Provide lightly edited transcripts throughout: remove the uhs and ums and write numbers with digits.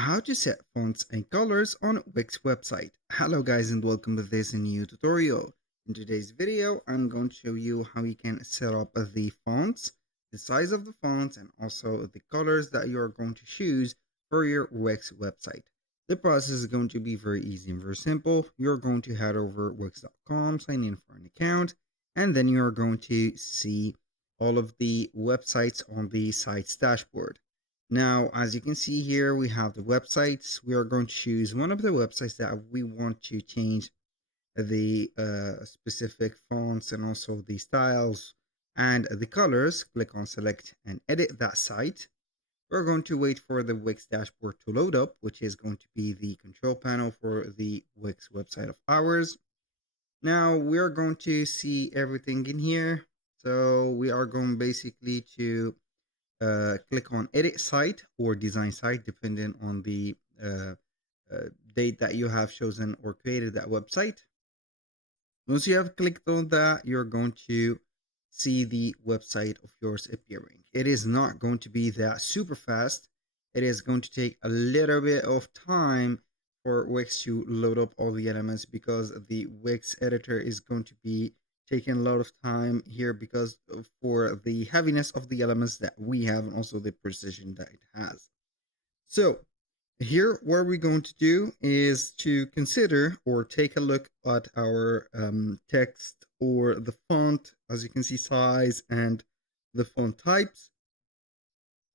How to set fonts and colors on Wix website. Hello guys and welcome to this new tutorial. In today's video, I'm going to show you how you can set up the fonts, the size of the fonts, and also the colors that you're going to choose for your Wix website. The process is going to be very easy and very simple. You're going to head over wix.com, sign in for an account, and then you're going to see all of the websites on the site's dashboard. Now, as you can see here, we have the websites. We are going to choose one of the websites that we want to change the specific fonts and also the styles and the colors. Click on select and edit that site. We're going to wait for the Wix dashboard to load up, which is going to be the control panel for the Wix website of ours. Now we're going to see everything in here. So we are going basically to click on edit site or design site depending on the uh, date that you have chosen or created that website. Once you have clicked on that, you're going to see the website of yours appearing. It is not going to be that super fast. It is going to take a little bit of time for Wix to load up all the elements because the Wix editor is going to be taking a lot of time here because for the heaviness of the elements that we have and also the precision that it has. So here, what we're going to do is to consider or take a look at our text or the font, as you can see, size and the font types.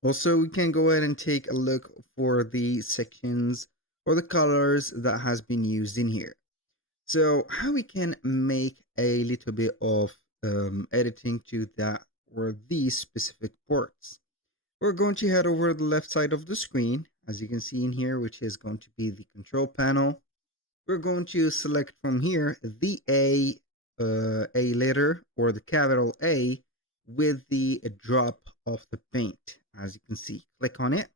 Also, we can go ahead and take a look for the sections or the colors that has been used in here. So how we can make a little bit of editing to that or these specific ports. We're going to head over to the left side of the screen, as you can see in here, which is going to be the control panel. We're going to select from here the A letter or the capital A with the drop of the paint. As you can see, click on it.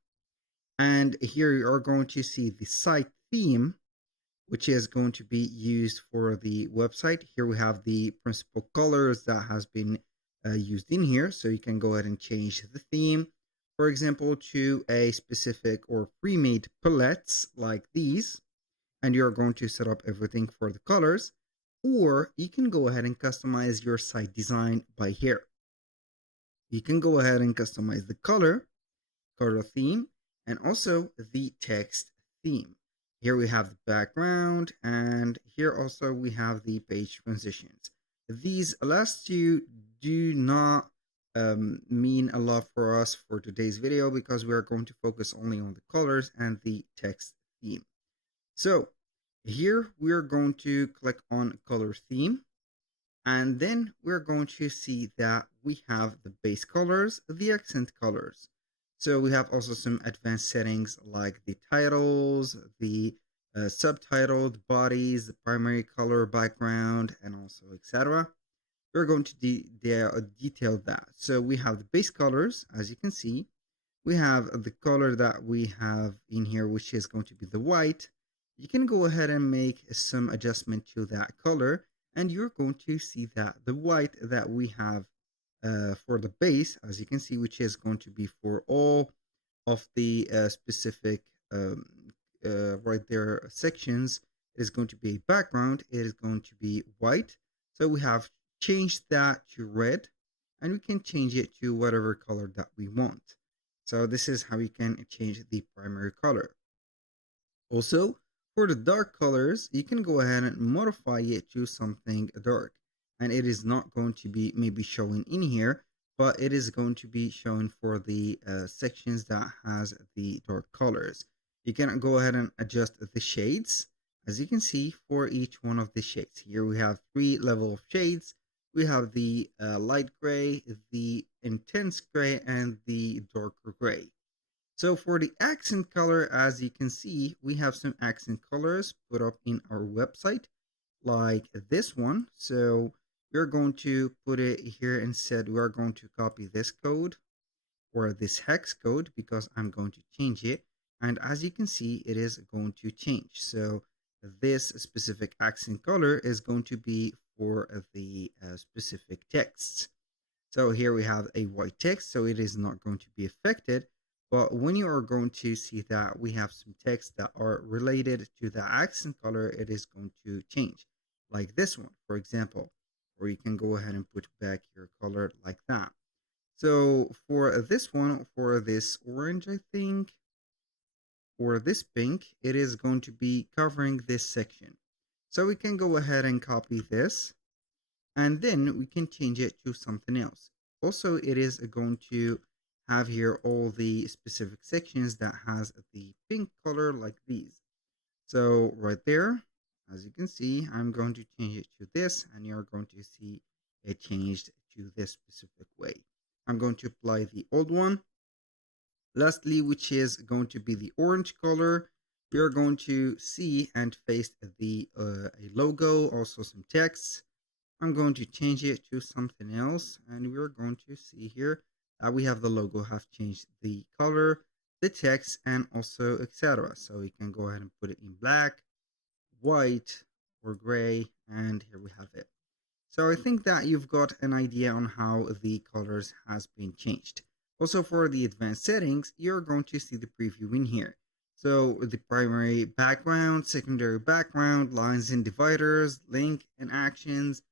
And here you are going to see the site theme, which is going to be used for the website. Here we have the principal colors that has been used in here. So you can go ahead and change the theme, for example, to a specific or pre-made palettes like these. And you're going to set up everything for the colors. Or you can go ahead and customize your site design by here. You can go ahead and customize the color theme, and also the text theme. Here we have the background, and here also we have the page transitions. These last two do not mean a lot for us for today's video because we are going to focus only on the colors and the text theme. So here we're going to click on color theme, and then we're going to see that we have the base colors, the accent colors. So we have also some advanced settings like the titles, the subtitled bodies, the primary color background, and also etc. We're going to detail that. So we have the base colors, as you can see. We have the color that we have in here, which is going to be the white. You can go ahead and make some adjustment to that color, and you're going to see that the white that we have for the base, as you can see, which is going to be for all of the specific right there sections, it is going to be background. It is going to be white. So we have changed that to red, and we can change it to whatever color that we want. So this is how you can change the primary color. Also, for the dark colors, you can go ahead and modify it to something dark. And it is not going to be maybe showing in here, but it is going to be shown for the sections that has the dark colors. You can go ahead and adjust the shades. As you can see, for each one of the shades. Here we have 3 level of shades. We have the light gray, the intense gray, and the darker gray. So for the accent color, as you can see, we have some accent colors put up in our website, like this one. So we're going to put it here instead. We are going to copy this code or this hex code because I'm going to change it. And as you can see, it is going to change. So this specific accent color is going to be for the specific texts. So here we have a white text, so it is not going to be affected. But when you are going to see that we have some text that are related to the accent color, it is going to change. Like this one, for example, or you can go ahead and put back your color like that. So for this one, for this orange, I think, or this pink, it is going to be covering this section. So we can go ahead and copy this, and then we can change it to something else. Also, it is going to have here all the specific sections that has the pink color like these. So right there, as you can see, I'm going to change it to this, and you're going to see it changed to this specific way. I'm going to apply the old one. Lastly, which is going to be the orange color, we are going to see and paste the a logo, also some text. I'm going to change it to something else, and we're going to see here that we have the logo have changed the color, the text, and also etc. So you can go ahead and put it in black, white, or gray, and here we have it. So I think that you've got an idea on how the colors has been changed. Also for the advanced settings, you're going to see the preview in here. So the primary background, secondary background, lines and dividers, link and actions,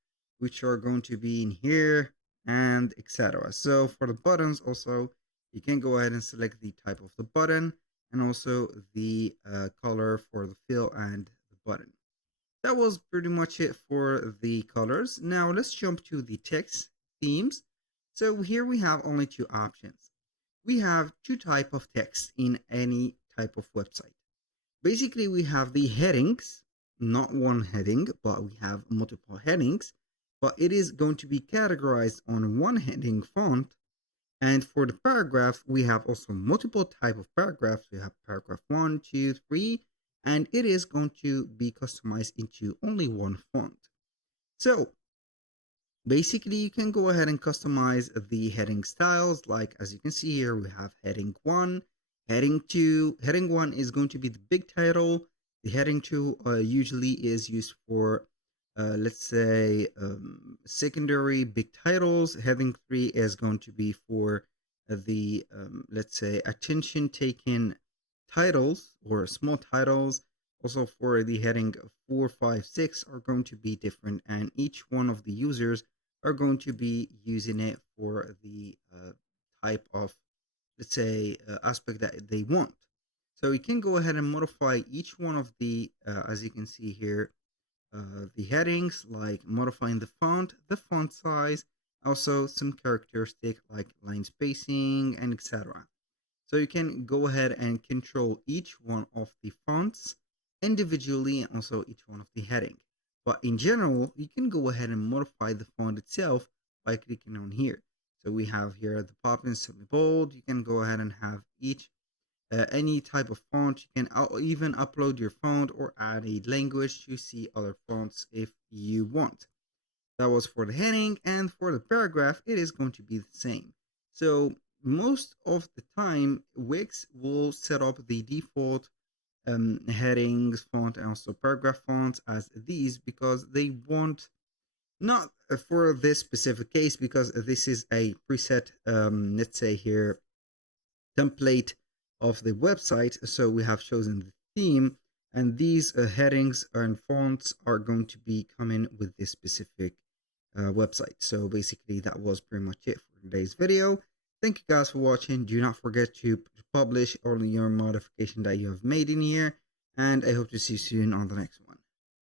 which are going to be in here, and etc. So for the buttons also, you can go ahead and select the type of the button and also the color for the fill and the button. That was pretty much it for the colors. Now let's jump to the text themes. So here we have only two options. We have two type of text in any type of website. Basically, we have the headings, not one heading, but we have multiple headings, but it is going to be categorized on one heading font. And for the paragraph, we have also multiple type of paragraphs. We have paragraph 1, 2, 3, and it is going to be customized into only one font. So basically, you can go ahead and customize the heading styles. Like as you can see here, we have heading 1, heading 2. Heading 1 is going to be the big title. The heading 2 usually is used for, let's say, secondary big titles. Heading 3 is going to be for the, let's say, attention taken titles or small titles. Also for the heading 4, 5, 6 are going to be different, and each one of the users are going to be using it for the type of, let's say, aspect that they want. So you can go ahead and modify each one of the, as you can see here, the headings, like modifying the font size, also some characteristic like line spacing and etc. So you can go ahead and control each one of the fonts individually and also each one of the heading. But in general, you can go ahead and modify the font itself by clicking on here. So we have here the pop and semi bold. You can go ahead and have each any type of font. You can even upload your font or add a language to see other fonts if you want. That was for the heading, and for the paragraph, it is going to be the same. So most of the time, Wix will set up the default headings, font, and also paragraph fonts as these because they want not for this specific case because this is a preset, let's say here, template of the website. So we have chosen the theme, and these headings and fonts are going to be coming with this specific website. So basically, that was pretty much it for today's video. Thank you guys for watching. Do not forget to publish all your modification that you have made in here, and I hope to see you soon on the next one.